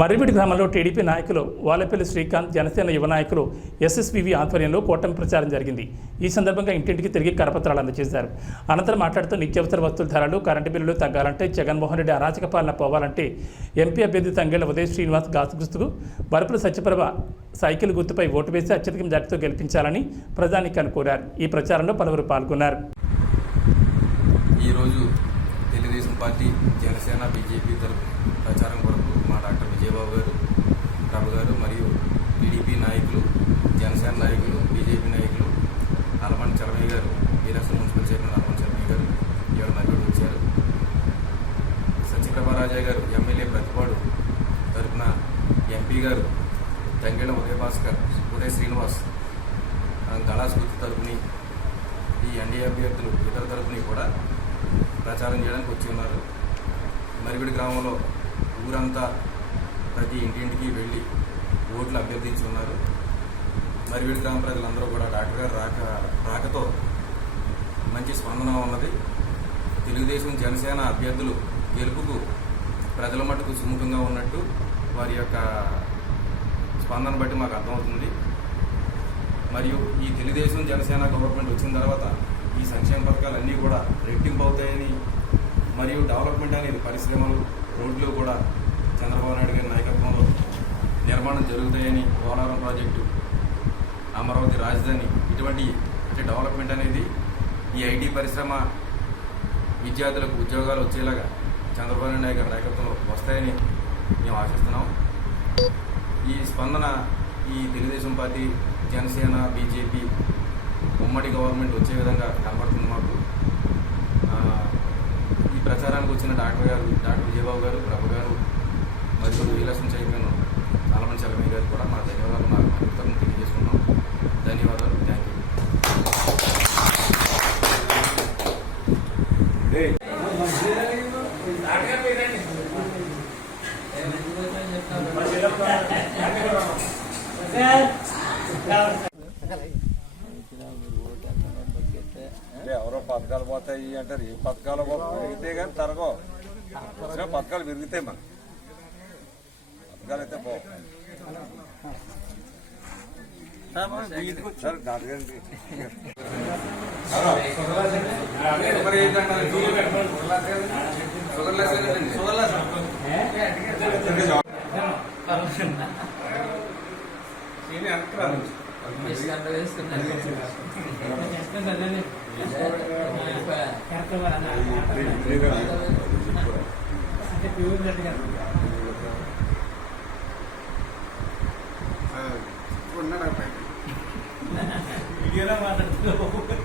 మర్రివిడి గ్రామంలో టీడీపీ నాయకులు వాలపల్లి శ్రీకాంత్ జనసేన యువ నాయకులు ఎస్ఎస్వివి ఆధ్వర్యంలో కూటమి ప్రచారం జరిగింది. ఈ సందర్భంగా ఇంటింటికి తిరిగి కరపత్రాలు అందజేశారు. అనంతరం మాట్లాడుతూ నిత్యావసర వస్తువుల ధరలు కరెంటు బిల్లులు తగ్గాలంటే జగన్మోహన్ రెడ్డి అరాచక పాలన పోవాలంటే ఎంపీ అభ్యర్థి తంగేళ్ళ ఉదయ్ శ్రీనివాస్ గాసుగుస్తుకు బరుపుల సత్యప్రభ సైకిల్ గుర్తుపై ఓటు వేసి అత్యధిక మెజార్టీతో గెలిపించాలని ప్రజానికాన్ని కోరారు. ఈ ప్రచారంలో పలువురు పాల్గొన్నారు. ఈరోజు తెలుగుదేశం పార్టీ జనసేన బీజేపీ తరపు ప్రచారం కొరకు విజయబాబు గారు ప్రభు గారు మరియు టీడీపీ నాయకులు జనసేన నాయకులు బీజేపీ నాయకులు అలమన్ చలమయ్య గారు వీరాసం మున్సిపల్ చైర్మన్ అలమన్ చలమయ్య గారు ఇవాళ మరిపడి వచ్చారు. సత్యప్రభారాజయ్య గారు ఎమ్మెల్యే ప్రతిపాడు తరపున ఎంపీ గారు తంగేళ ఉదయ భాస్కర్ ఉదయ శ్రీనివాస్ ఆ, గళాస్ తరపుని ఈ ఎన్డీఏ అభ్యర్థులు ఇతర తరపుని కూడా ప్రచారం చేయడానికి వచ్చి ఉన్నారు. మరివిడి గ్రామంలో ఊరంతా ప్రతి ఇంటింటికి వెళ్ళి ఓట్లు అభ్యర్థించి ఉన్నారు మరివిడి గ్రామ ప్రజలందరూ కూడా డాక్టర్ గారు రాక రాకతో మంచి స్పందన ఉన్నది. తెలుగుదేశం జనసేన అభ్యర్థులు గెలుపుకు ప్రజల మట్టుకు సుముఖంగా ఉన్నట్టు వారి యొక్క స్పందన బట్టి మాకు అర్థమవుతుంది. మరియు ఈ తెలుగుదేశం జనసేన గవర్నమెంట్ వచ్చిన తర్వాత ఈ సంక్షేమ పథకాలన్నీ కూడా రెట్టింపు అవుతాయని మరియు డెవలప్మెంట్ అనేది పరిశ్రమలు రోడ్లు కూడా చంద్రబాబు నాయుడు గారి నాయకత్వంలో నిర్మాణం జరుగుతాయని పోలవరం ప్రాజెక్టు అమరావతి రాజధాని ఇటువంటి అంటే డెవలప్మెంట్ అనేది ఈ ఐటీ పరిశ్రమ విద్యార్థులకు ఉద్యోగాలు వచ్చేలాగా చంద్రబాబు నాయుడు గారి నాయకత్వంలో వస్తాయని మేము ఆశిస్తున్నాం. ఈ స్పందన ఈ తెలుగుదేశం పార్టీ జనసేన బీజేపీ ఉమ్మడి గవర్నమెంట్ వచ్చే విధంగా కనబడుతుంది మాకు. ఈ ప్రచారానికి వచ్చిన డాక్టర్ గారు డాక్టర్ విజయబాబు గారు ప్రభు మరియు విలాసం చైర్మన్ అలమన్ చలమయ్య గారు కూడా మా ధన్యవాదాలు మా కృతజ్ఞతలు తెలియజేసుకున్నాం. ధన్యవాదాలు. థ్యాంక్ యూ అంటే ఎవరో పథకాలు పోతాయి అంటారు. ఏ పథకాలు పెరిగితే కానీ తరగవు వచ్చిన పథకాలు పెరుగుతాయి మన పథకాలు అయితే పో సార్ దాటగండి వీడియోలో మాట్లాడుతూ